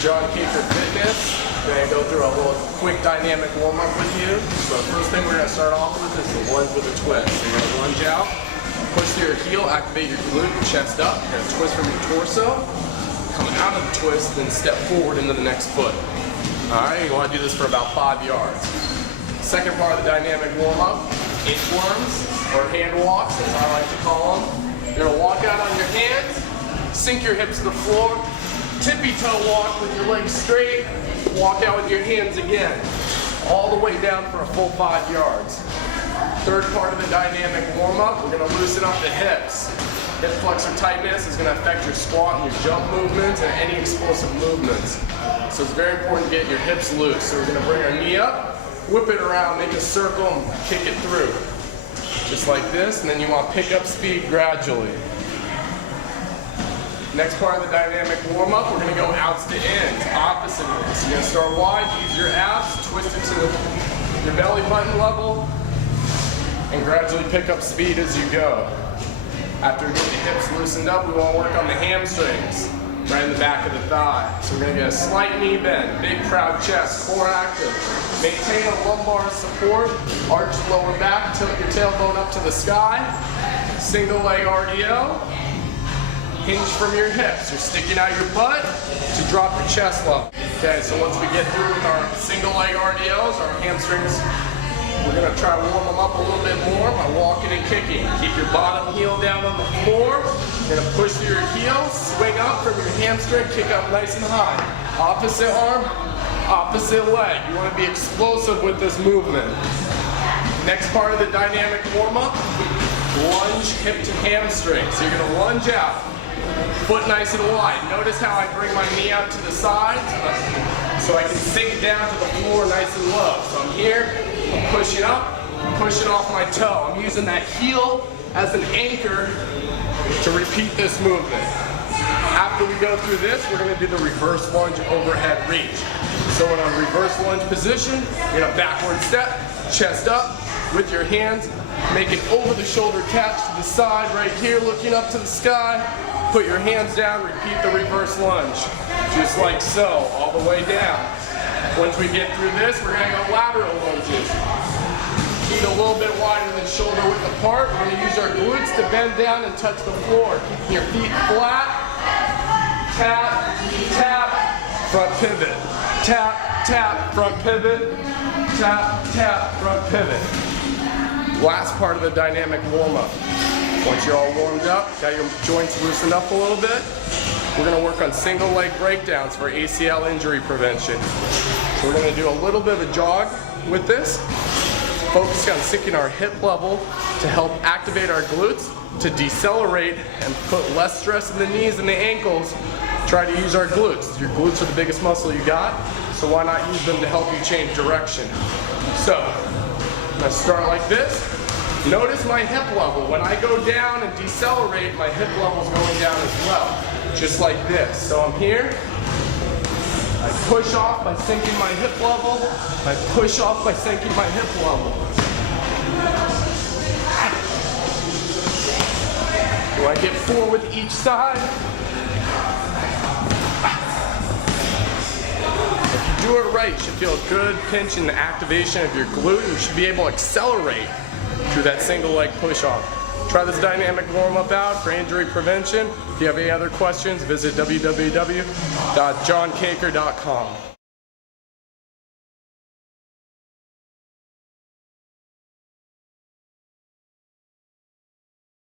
Jon Kaker Fitness. I'm going to go through a little quick dynamic warm up with you. So the first thing we're going to start off with is the lunge with a twist. So you're going to lunge out, push to your heel, activate your glute, chest up. You're going to twist from your torso, come out of the twist, then step forward into the next foot. Alright, you want to do this for about 5 yards. Second part of the dynamic warm up, inchworms or hand walks, as I like to call them. You're going to walk out on your hands, sink your hips to the floor, tippy toe walk with your legs straight, walk out with your hands again, all the way down for a full 5 yards. Third part of the dynamic warm up, we're going to loosen up the hips. Hip flexor tightness is going to affect your squat and your jump movements and any explosive movements. So it's very important to get your hips loose. So we're going to bring our knee up, whip it around, make a circle, and kick it through. Just like this, and then you want to pick up speed gradually. Next part of the dynamic warm-up, we're going to go outs to ins, opposite ways. You're going to start wide, use your abs, twist it to your belly button level, and gradually pick up speed as you go. After we get the hips loosened up, we want to work on the hamstrings, right in the back of the thigh. So we're going to get a slight knee bend, big proud chest, core active. Maintain a lumbar support, arch lower back, tilt your tailbone up to the sky. Single leg RDL. Hinge from your hips. You're sticking out your butt to drop your chest level. Okay, so once we get through with our single leg RDLs, our hamstrings, we're going to try to warm them up a little bit more by walking and kicking. Keep your bottom heel down on the floor. You're going to push through your heel, swing up from your hamstring, kick up nice and high. Opposite arm, opposite leg. You want to be explosive with this movement. Next part of the dynamic warm-up, lunge hip to hamstring. So you're going to lunge out. Foot nice and wide. Notice how I bring my knee out to the side so I can sink down to the floor nice and low. So I'm here, I'm pushing up, pushing off my toe. I'm using that heel as an anchor to repeat this movement. After we go through this, we're going to do the reverse lunge overhead reach. So in a reverse lunge position, you're going to backward step, chest up with your hands, make an over the shoulder catch to the side right here, looking up to the sky. Put your hands down, repeat the reverse lunge. Just like so, all the way down. Once we get through this, we're going to go lateral lunges. Feet a little bit wider than shoulder width apart. We're going to use our glutes to bend down and touch the floor. Keeping your feet flat. Tap, tap, front pivot. Tap, tap, front pivot. Tap, tap, front pivot. Last part of the dynamic warm-up. Once you're all warmed up, got your joints loosened up a little bit, we're going to work on single leg breakdowns for ACL injury prevention. So we're going to do a little bit of a jog with this, focusing on sinking our hip level to help activate our glutes, to decelerate and put less stress in the knees and the ankles. Try to use our glutes. Your glutes are the biggest muscle you got, so why not use them to help you change direction? So, I'm going to start like this. Notice my hip level. When I go down and decelerate, my hip level is going down as well. Just like this. So I'm here. I push off by sinking my hip level. I push off by sinking my hip level. Do I get 4 with each side? If you do it right, you should feel a good pinch in the activation of your glute. You should be able to accelerate through that single leg push off. Try this dynamic warm up out for injury prevention. If you have any other questions, visit www.jonkaker.com.